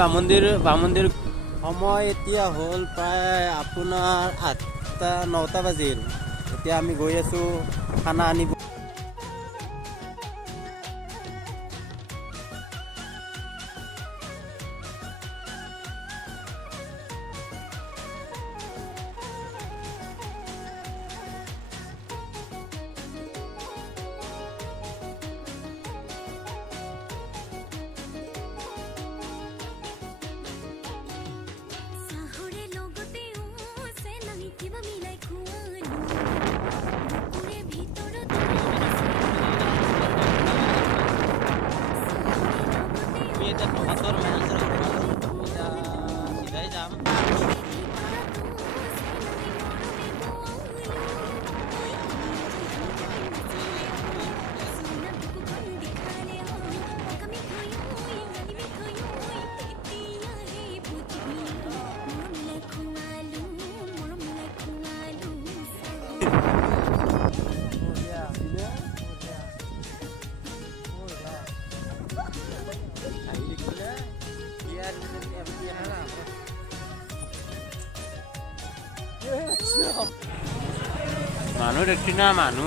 বামন্দিৰ সময় এতিয়া হ'ল প্ৰায় আপোনাৰ 8টা-9টা বাজিল। এতিয়া আমি গৈ আছোঁ খানা আনিব। মানুহ দেখছি না মানুহ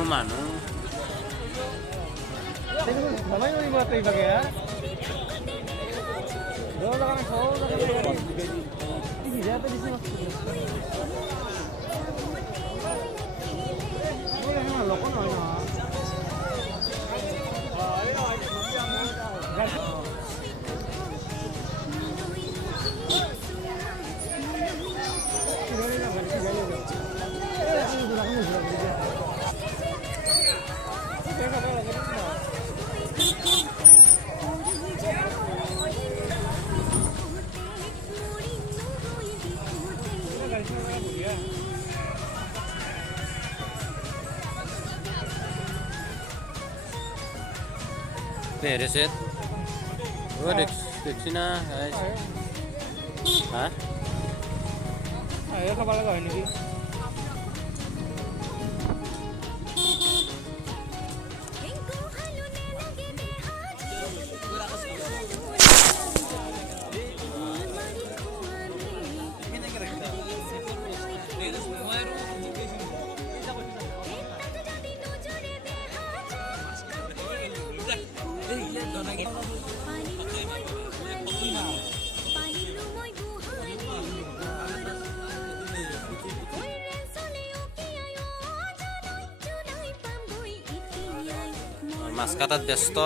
Bereset. Oh, dekছি না হ্যাঁ খাব লগা হয় নেকি? মাছ কাটাত ব্যস্ত।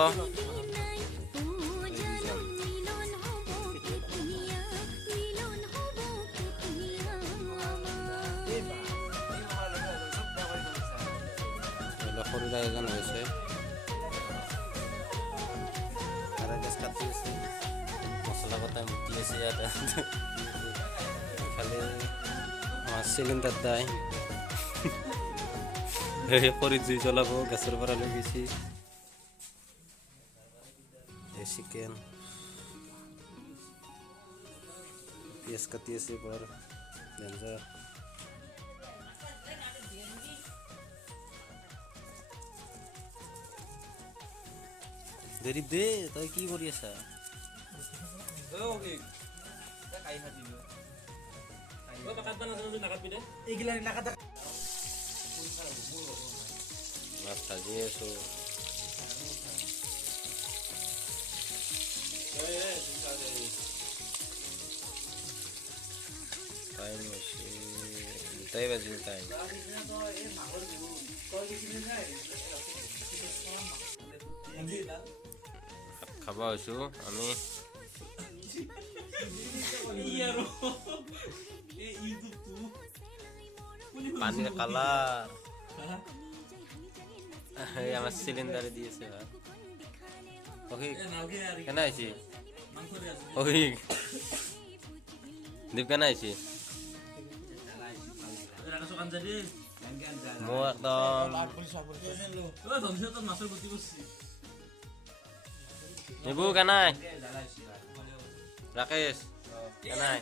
সৰু এজন হৈছে কাটি আছে মছলা কটা মুটি আছে ইয়াতে খালি মাছ চিলিণ্ডাৰ দাই খৰিত জুই জ্বলাব গেছৰ পৰা লৈ গৈছি। চিকেন পিঁয়াজ কাটি আছে বৰ ডেঞ্জাৰ। দেৰি দে তই কি কৰি আছা? মাছ ভাজি আছো। টাইম হৈছে 2টাই বাজিল টাইম। খাব হৈছো আমি। পানীৰ কালাৰ আমার সিলিন্ডারে দিয়েছে কেন আইছি দীপ কেন আইছি মো একদম নিবু কেনাই রাকেশ কেনাই